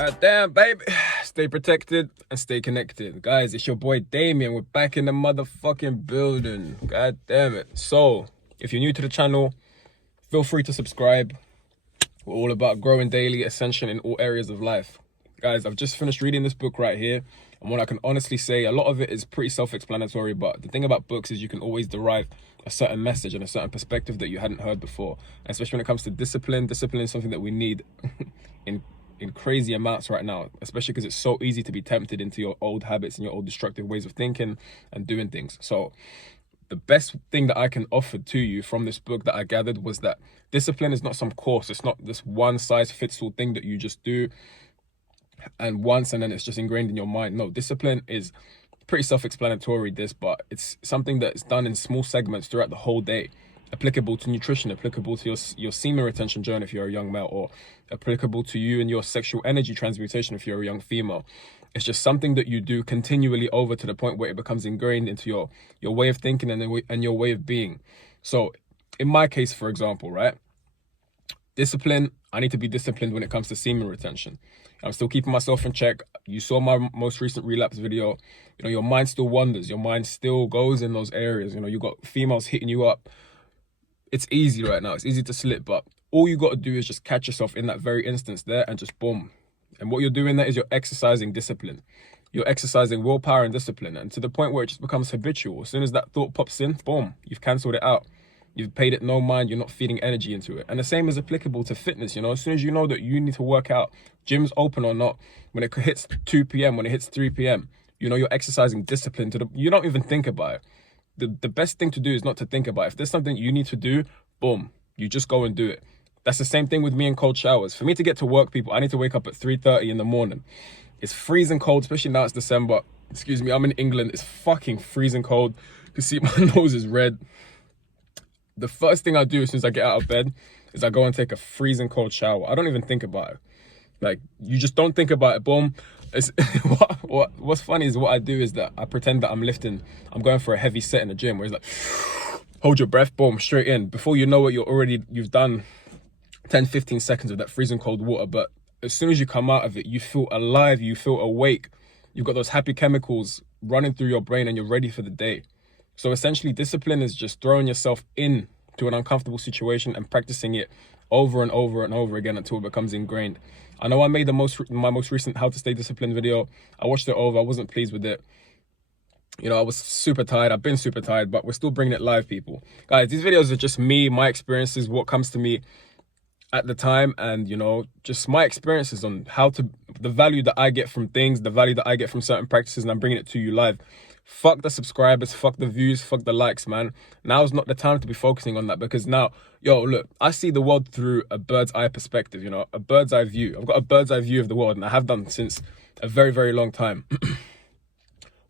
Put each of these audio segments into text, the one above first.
God damn, baby. Stay protected and stay connected. Guys, it's your boy Damien. We're back in the motherfucking building. God damn it. So, if you're new to the channel, feel free to subscribe. We're all about growing daily, ascension in all areas of life. Guys, I've just finished reading this book right here. And what I can honestly say, a lot of it is pretty self-explanatory. But the thing about books is you can always derive a certain message and a certain perspective that you hadn't heard before. And especially when it comes to discipline. Discipline is something that we need in crazy amounts right now, especially because it's so easy to be tempted into your old habits and your old destructive ways of thinking and doing things. So the best thing that I can offer to you from this book that I gathered was that discipline is not some course. It's not this one size fits all thing that you just do and once and then it's just ingrained in your mind. No, discipline is pretty self-explanatory, but it's something that's done in small segments throughout the whole day. Applicable to nutrition, applicable to your semen retention journey if you're a young male, or applicable to you and your sexual energy transmutation if you're a young female. It's just something that you do continually over to the point where it becomes ingrained into your way of thinking and your way of being. So in my case, for example, right? Discipline, I need to be disciplined when it comes to semen retention. I'm still keeping myself in check. You saw my most recent relapse video. You know, your mind still wanders. Your mind still goes in those areas. You know, you got females hitting you up. It's easy right now. It's easy to slip, but all you got to do is just catch yourself in that very instance there and just boom. And what you're doing there is you're exercising discipline. You're exercising willpower and discipline, and to the point where it just becomes habitual. As soon as that thought pops in, boom, you've cancelled it out. You've paid it no mind. You're not feeding energy into it. And the same is applicable to fitness. You know, as soon as you know that you need to work out, gym's open or not, when it hits 2 p.m., when it hits 3 p.m., you know, you're exercising discipline you don't even think about it. The best thing to do is not to think about it. If there's something you need to do, boom, you just go and do it. That's the same thing with me and cold showers. For me to get to work, people, I need to wake up at 3:30 in the morning. It's freezing cold, especially now it's December. Excuse me, I'm in England. It's fucking freezing cold. You can see my nose is red. The first thing I do as soon as I get out of bed is I go and take a freezing cold shower. I don't even think about it. Like, you just don't think about it, boom. It's, what's funny is what I do is that I pretend that I'm going for a heavy set in the gym where it's like, hold your breath, boom, straight in. Before you know it, you've done 10, 15 seconds of that freezing cold water. But as soon as you come out of it, you feel alive, you feel awake. You've got those happy chemicals running through your brain and you're ready for the day. So essentially, discipline is just throwing yourself in to an uncomfortable situation and practicing it over and over and over again until it becomes ingrained. I know I made my most recent How to Stay Disciplined video. I watched it over. I wasn't pleased with it. You know, I was super tired. I've been super tired, but we're still bringing it live, people. Guys, these videos are just me, my experiences, what comes to me at the time, and, you know, just my experiences on the value that I get from things, the value that I get from certain practices, and I'm bringing it to you live. Fuck the subscribers, fuck the views, fuck the likes, man. Now's not the time to be focusing on that, because now, yo, look, I see the world through a bird's eye perspective, you know, a bird's eye view. I've got a bird's eye view of the world, and I have done since a very, very long time.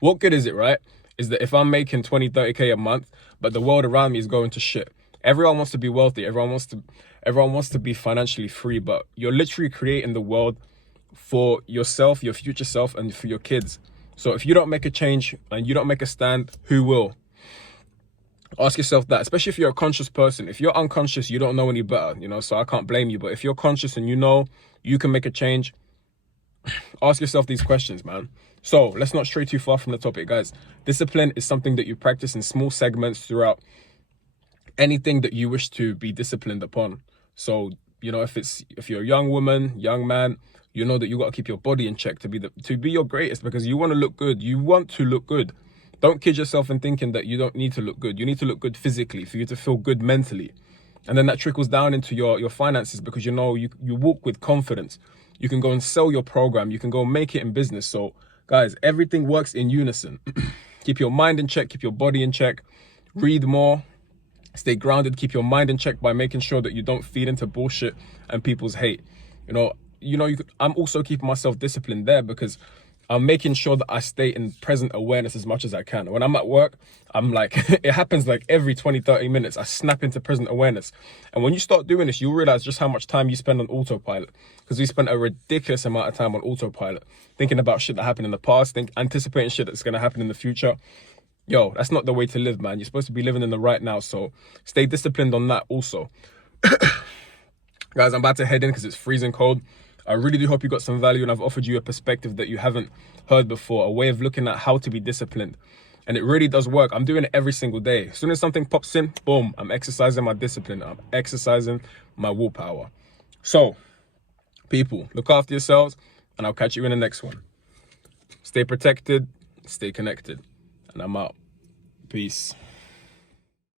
What good is it, right? Is that if I'm making 20, 30K a month, but the world around me is going to shit. Everyone wants to be wealthy. Everyone wants to be financially free, but you're literally creating the world for yourself, your future self, and for your kids. So if you don't make a change and you don't make a stand, who will? Ask yourself that, especially if you're a conscious person. If you're unconscious, you don't know any better, you know, so I can't blame you. But if you're conscious and you know you can make a change, ask yourself these questions, man. So let's not stray too far from the topic, guys. Discipline is something that you practice in small segments throughout anything that you wish to be disciplined upon. So, you know, if you're a young woman, young man, you know that you got to keep your body in check to be your greatest, because you want to look good. You want to look good. Don't kid yourself in thinking that you don't need to look good. You need to look good physically for you to feel good mentally. And then that trickles down into your finances, because, you know, you walk with confidence. You can go and sell your program. You can go and make it in business. So, guys, everything works in unison. Keep your mind in check. Keep your body in check. Read more. Stay grounded. Keep your mind in check by making sure that you don't feed into bullshit and people's hate. I'm also keeping myself disciplined there, because I'm making sure that I stay in present awareness as much as I can. When I'm at work, I'm like, it happens like every 20, 30 minutes, I snap into present awareness. And when you start doing this, you'll realize just how much time you spend on autopilot, because we spend a ridiculous amount of time on autopilot, thinking about shit that happened in the past, anticipating shit that's going to happen in the future. Yo, that's not the way to live, man. You're supposed to be living in the right now. So stay disciplined on that also. Guys, I'm about to head in because it's freezing cold. I really do hope you got some value, and I've offered you a perspective that you haven't heard before, a way of looking at how to be disciplined. And it really does work. I'm doing it every single day. As soon as something pops in, boom, I'm exercising my discipline. I'm exercising my willpower. So, people, look after yourselves, and I'll catch you in the next one. Stay protected, stay connected, and I'm out. Peace.